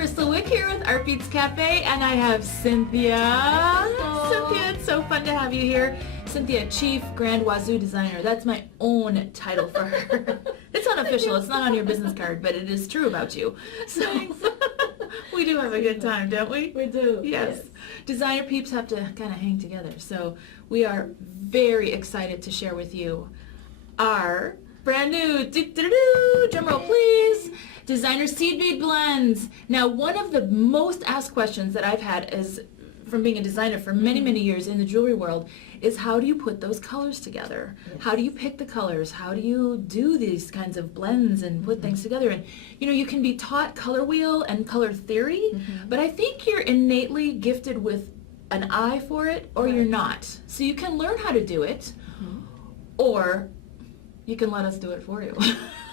Kristal Wick here with Artbeads Cafe, and I have Cynthia. Cynthia, it's so fun to have you here. Cynthia, Chief Grand Wazoo Designer. That's my own title for her. It's unofficial. It's not on your business card, but it is true about you. So we do have a good time, don't we? We do. Yes. Designer peeps have to kind of hang together. So we are very excited to share with you our brand new, drum roll please, designer seed bead blends. Now, one of the most asked questions that I've had is, from being a designer for many, many years in the jewelry world, is how do you put those colors together? Yes. How do you pick the colors? How do you do these kinds of blends and put things together? And you know, you can be taught color wheel and color theory, but I think you're innately gifted with an eye for it, or you're not. So you can learn how to do it, or you can let us do it for you.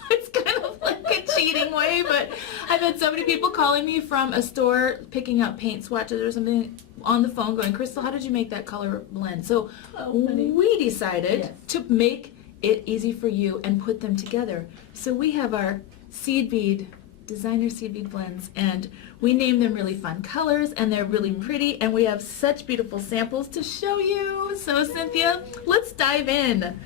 It's kind of like a cheating way, but I've had so many people calling me from a store picking up paint swatches or something on the phone going, Kristal, how did you make that color blend? So we decided to make it easy for you and put them together. So we have our seed bead, designer seed bead blends, and we name them really fun colors, and they're really pretty, and we have such beautiful samples to show you. So Cynthia, let's dive in.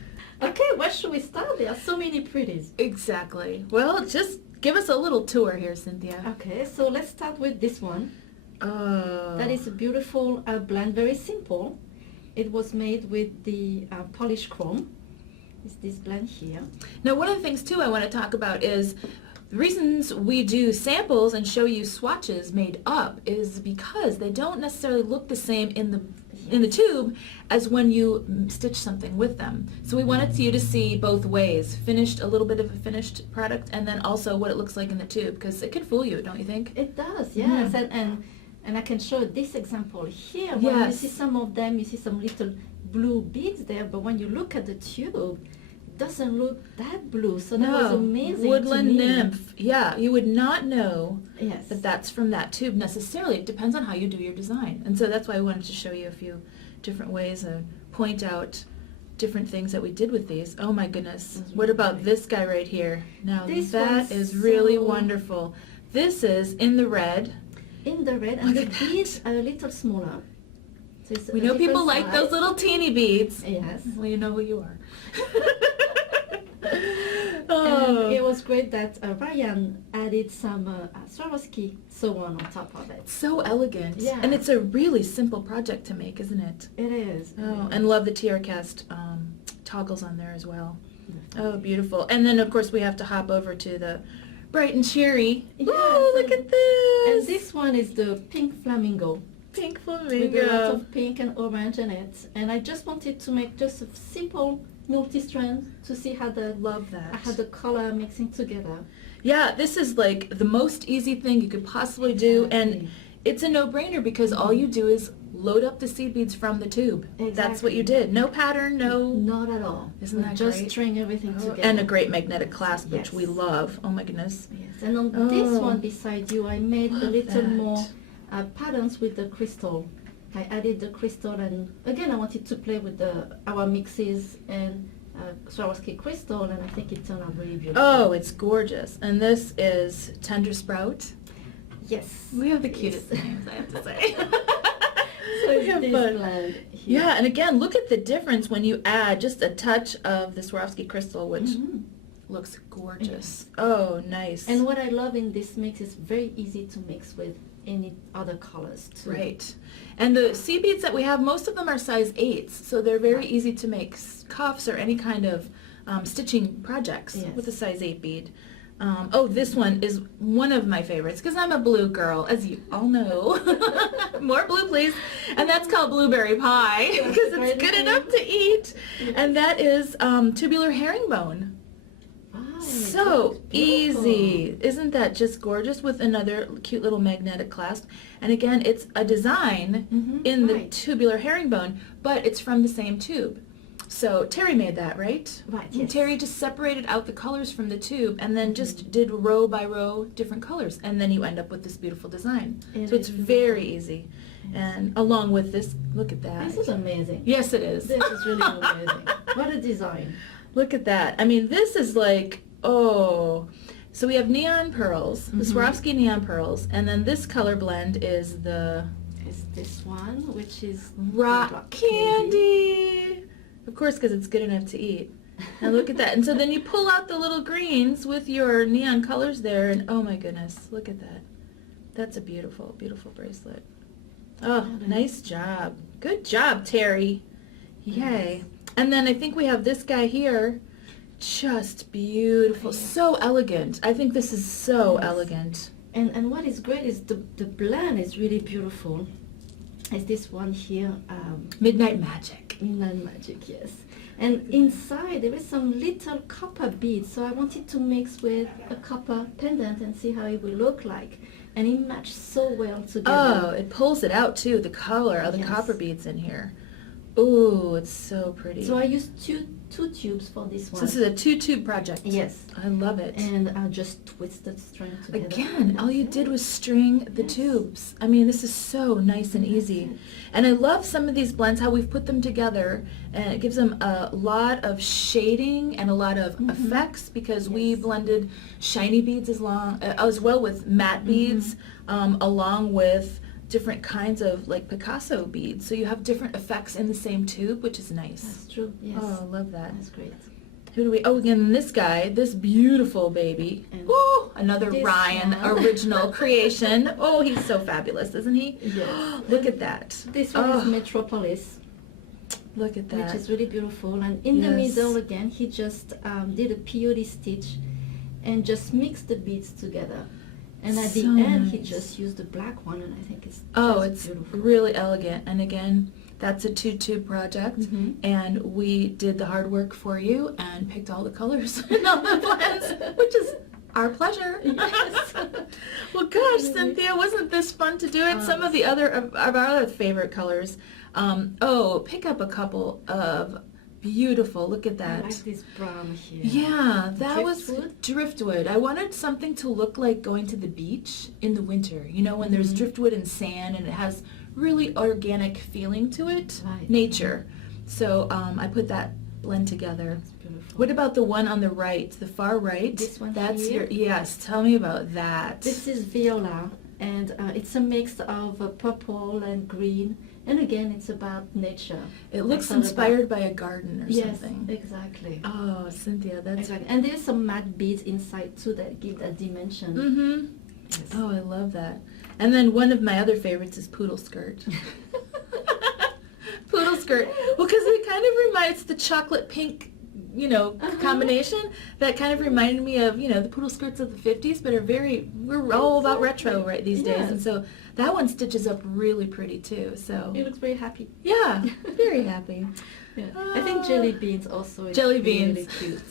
Okay, where should we start? There are so many pretties. Exactly. Well, just give us a little tour here, Cynthia. Okay, so let's start with this one. That is a beautiful blend, very simple. It was made with the polished chrome. It's this blend here. Now, one of the things, too, I want to talk about is the reasons we do samples and show you swatches made up is because they don't necessarily look the same in the tube as when you stitch something with them. So we wanted you to see both ways, a little bit of a finished product, and then also what it looks like in the tube, because it can fool you, don't you think? It does, yes. And I can show this example here. When you see some of them, you see some little blue beads there, but when you look at the tube, it doesn't look that blue. So that was amazing. Woodland to me. nymph. Yeah, you would not know Yes. that that's from that tube necessarily. It depends on how you do your design. And so that's why I wanted to show you a few different ways and point out different things that we did with these. Oh my goodness. What about this guy right here? Now that is really wonderful. This is in the red. In the red, and the beads are a little smaller. So it's We know people like those little teeny beads. Yes. Well, you know who you are. And it was great that Ryan added some Swarovski sew-on top of it. So elegant. Yeah. And it's a really simple project to make, isn't it? It is. Oh, and love the TR cast toggles on there as well. Oh, beautiful. And then, of course, we have to hop over to the bright and cheery. Yes. Oh, look at this. And this one is the pink flamingo. Pink With a lot flamingo. of pink and orange in it. And I just wanted to make just a simple multi-strand to see how Love that. how the color mixing together. Yeah, this is like the most easy thing you could possibly do, and it's a no-brainer because all you do is load up the seed beads from the tube. That's what you did. No pattern, no... Not at all. Isn't that just great? string everything together. And a great magnetic clasp, which we Yes. love. Oh my goodness. Yes. And on this one beside you, I made a Love little that. more patterns with the crystal. I added the crystal, and again I wanted to play with our mixes and Swarovski crystal, and I think it turned out really beautiful. Oh, it's gorgeous. And this is Tender Sprout. Yes. We have the cutest names, I have to say. So it's Yeah, this but- blend here. Yeah, and again, look at the difference when you add just a touch of the Swarovski crystal, which looks gorgeous. Oh, nice. And what I love in this mix is very easy to mix with any other colors too. Right. And the seed beads that we have, most of them are size 8s, so they're very easy to make cuffs or any kind of stitching projects with a size 8 bead. Oh, this one is one of my favorites because I'm a blue girl, as you all know. More blue, please. And that's called blueberry pie because it's good enough to eat. And that is tubular herringbone. So easy. Isn't that just gorgeous with another cute little magnetic clasp? And again, it's a design in the tubular herringbone, but it's from the same tube. So Terry made that, right? Right, And yes. Terry just separated out the colors from the tube and then just did row by row different colors. And then you end up with this beautiful design. So it's very easy. And along with this, look at that. This is amazing. Yes, it is. This is really amazing. What a design. Look at that. I mean, this is like, oh, So we have neon pearls, the Swarovski neon pearls, and then this color blend is the... Is this one, which is rock candy. Of course, because it's good enough to eat. And look at that. And so then you pull out the little greens with your neon colors there, and oh my goodness, look at that. That's a beautiful, beautiful bracelet. Oh, nice job. Good job, Terry. Yay. And then I think we have this guy here. Just beautiful. So elegant. I think this is so elegant. And what is great is the blend is really beautiful. Is this one here? Midnight Magic. Midnight Magic, yes. And inside there is some little copper beads. So I wanted to mix with a copper pendant and see how it will look like. And it matched so well together. Oh, it pulls it out too, the color of the copper beads in here. Ooh, it's so pretty. So I used two tubes for this one. So this is a 2-tube project. Yes. I love it. And I just twisted string together. Again, all you did was string the tubes. I mean, this is so nice and easy. And I love some of these blends, how we've put them together, and it gives them a lot of shading and a lot of effects, because we blended shiny beads as well with matte beads, along with different kinds of like Picasso beads. So you have different effects in the same tube, which is nice. That's true, yes. Oh, I love that. That's great. Who do we, oh, again, this guy, this beautiful baby. Oh, another Ryan original creation. Oh, he's so fabulous, isn't he? Yes. Look at that. This one is Metropolis. Look at that. Which is really beautiful. And in the middle, again, he just did a peyote stitch and just mixed the beads together. And at the end, he just used the black one, and I think it's it's beautiful. Really elegant. And again, that's a 2-tube project, and we did the hard work for you and picked all the colors and all the blends, which is our pleasure. Yes. Well, gosh, Cynthia, wasn't this fun to do it? Some of the other of our other favorite colors. Pick up a couple of beautiful. Look at that. I like this brown here. Yeah, that was Driftwood? driftwood. I wanted something to look like going to the beach in the winter. You know, when there's driftwood and sand, and it has really organic feeling to it, nature. So I put that blend together. That's beautiful. What about the one on the right, the far right? This one That's here? Yes, tell me about that. This is Viola, and it's a mix of purple and green. And again, it's about nature. It looks inspired by a garden or something. Yes, exactly. Oh, Cynthia, that's... Exactly. And there's some matte beads inside too that give that dimension. Mm-hmm. Yes. Oh, I love that. And then one of my other favorites is Poodle Skirt. Poodle Skirt. Well, because it kind of reminds the chocolate pink, combination. That kind of reminded me of, the poodle skirts of the 50s, but we're all about retro these days. And so that one stitches up really pretty too. So it looks very happy. Yeah, very happy. Yeah. I think jelly beans also is jelly really beans. cute.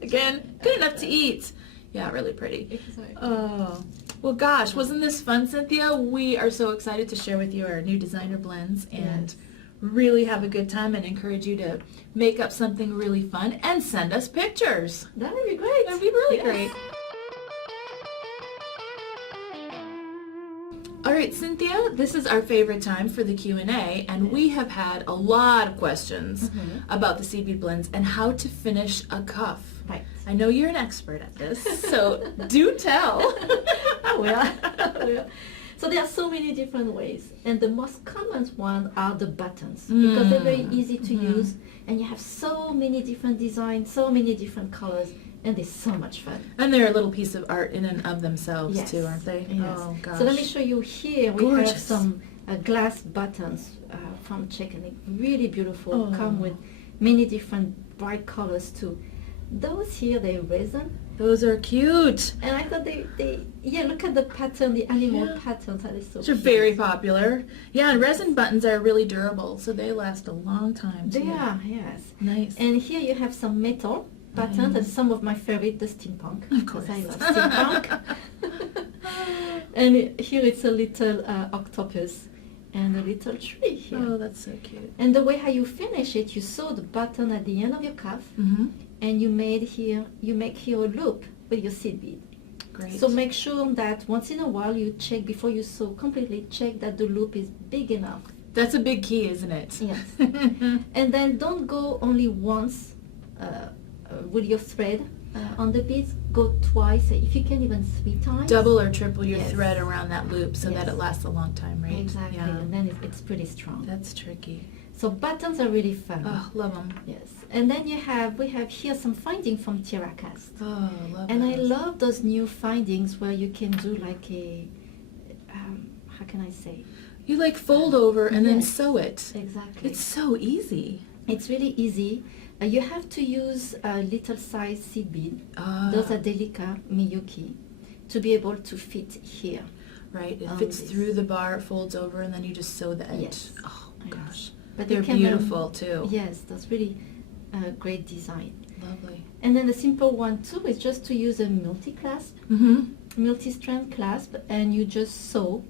Again, good enough to eat. Yeah, really pretty. Exactly. Oh, well, gosh, wasn't this fun, Cynthia? We are so excited to share with you our new designer blends and really have a good time, and encourage you to make up something really fun and send us pictures. That would be great. That would be really great. All right, Cynthia, this is our favorite time for the Q&A, and we have had a lot of questions about the seed bead blends and how to finish a cuff. Right. I know you're an expert at this, so do tell. I will. So there are so many different ways, and the most common one are the buttons, because they're very easy to use, and you have so many different designs, so many different colors, and they're so much fun. And they're a little piece of art in and of themselves too, aren't they? Yes. Oh, gosh. So let me show you here. We Gorgeous. have some glass buttons from Czech, and they're really beautiful. Come with many different bright colors too. Those here, they're resin. Those are cute. And I thought they look at the pattern, the animal patterns, that is so They're cute. very popular. Yeah, and resin buttons are really durable, so they last a long time too. They are, yes. Nice. And here you have some metal buttons, and some of my favorite, the steampunk. Of course. Because I love steampunk. And here it's a little octopus and a little tree here. Oh, that's so cute. And the way how you finish it, you sew the button at the end of your cuff, and you make here a loop with your seed bead. Great. So make sure that once in a while you check, before you sew completely, check that the loop is big enough. That's a big key, isn't it? Yes. And then don't go only once with your thread. on the beads, go twice, if you can even 3 times. Double or triple your Yes. thread around that loop so that Yes. it lasts a long time, right? Exactly, Yeah. and then it's pretty strong. That's tricky. So buttons are really fun. Oh, love them. Yes, and then we have here some finding from Cast. Oh, love And I those. love those new findings where you can do like a, how can I say? You like fold over and then Yes. sew it. Exactly. It's so easy. It's really easy. You have to use a little size seed bead. Those are Delica Miyuki to be able to fit here. Right, it on fits this. through the bar, it folds over, and then you just sew the edge. Yes. Oh, Yes. gosh. But They're you can, beautiful, too. Yes, that's really great design. Lovely. And then the simple one too is just to use a multi-clasp, Mm-hmm. multi-strand clasp, and you just sew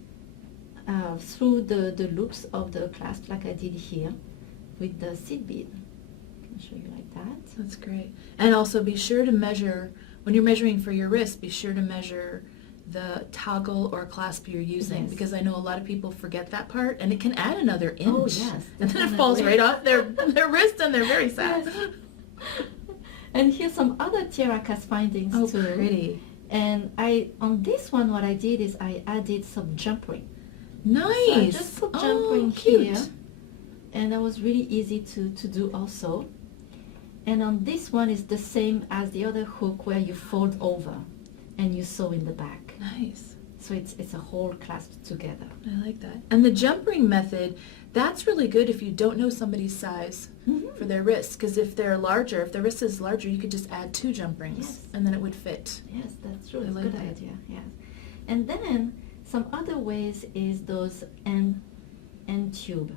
through the loops of the clasp like I did here with the seed bead. I can show you like that. That's great. And also be sure to measure, when you're measuring for your wrist, be sure to measure the toggle or clasp you're using, Yes. because I know a lot of people forget that part, and it can add another inch. Oh, yes, And then it definitely. falls right off their wrist, and they're very sad. Yes. And here's some other Cast findings Oh, too. pretty. And on this one, what I did is I added some jump ring. Nice. So I just put jump ring cute. here, and that was really easy to do also. And on this one is the same as the other hook where you fold over and you sew in the back. Nice. So it's a whole clasp together. I like that. And the jump ring method, that's really good if you don't know somebody's size for their wrist, because if they're larger, if their wrist is larger, you could just add 2 jump rings, Yes. and then it would fit. Yes, that's true. I It's a like good that. idea. Yes. And then some other ways is those end tube.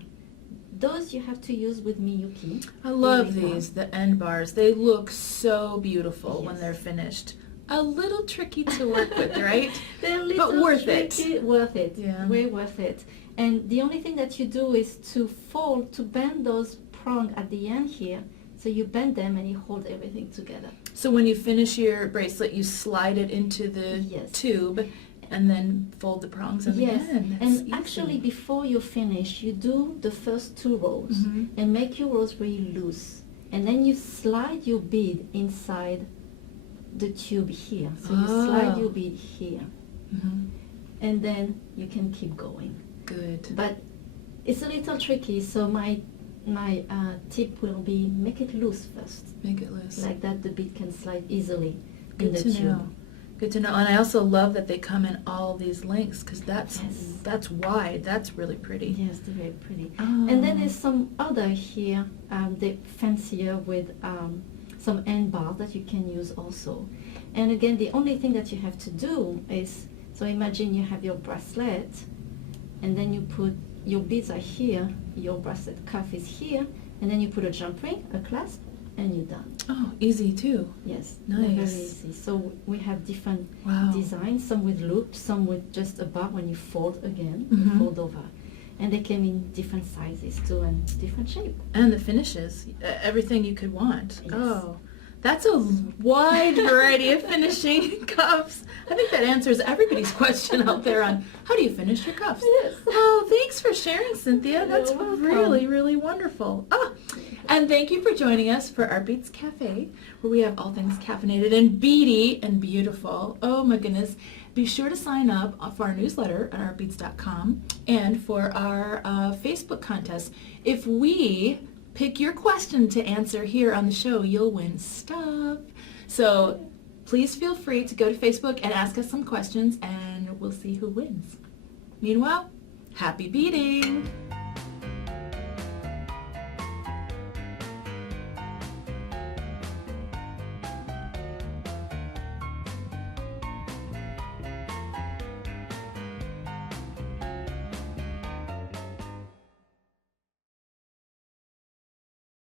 Those you have to use with Miyuki. I love Really these, the end bars. They look so beautiful when Yes. they're finished. A little tricky to work with, right? They're a But little worth it. tricky, worth it. Yeah. Way worth it. And the only thing that you do is to fold, to bend those prong at the end here. So you bend them and you hold everything together. So when you finish your bracelet, you slide it into the Yes. tube and then fold the prongs on Yes, the end. That's and easy. actually before you finish, you do the first 2 rows Mhm. and make your rows really loose. And then you slide your bead inside the tube here. So you slide Oh. your bead here. Mhm. And then you can keep going. Good. But it's a little tricky, so my tip will be make it loose first. Make it loose. Like that the bead can slide easily Good in the to tube. know. Good to know. And I also love that they come in all these lengths, because Yes. that's wide. That's really pretty. Yes, they're very pretty. Oh. And then there's some other here, they're fancier with some end bar that you can use also. And again, the only thing that you have to do is, so imagine you have your bracelet, and then you put, your beads are here, your bracelet cuff is here, and then you put a jump ring, a clasp, and you're done. Oh, easy too. Yes, they're very Nice. easy. So we have different Wow. designs, some with loops, some with just a bar when you fold again, Mhm. you fold over. And they came in different sizes too and different shape. And the finishes, everything you could want. Yes. Oh, that's a wide variety of finishing cuffs. I think that answers everybody's question out there on how do you finish your cuffs. Yes. Oh, thanks for sharing, Cynthia. That's You're welcome. really, really wonderful. And thank you for joining us for Artbeads Cafe, where we have all things caffeinated and beady and beautiful. Oh my goodness. Be sure to sign up for our newsletter at artbeads.com and for our Facebook contest. If we pick your question to answer here on the show, you'll win stuff. So please feel free to go to Facebook and ask us some questions, and we'll see who wins. Meanwhile, happy beading!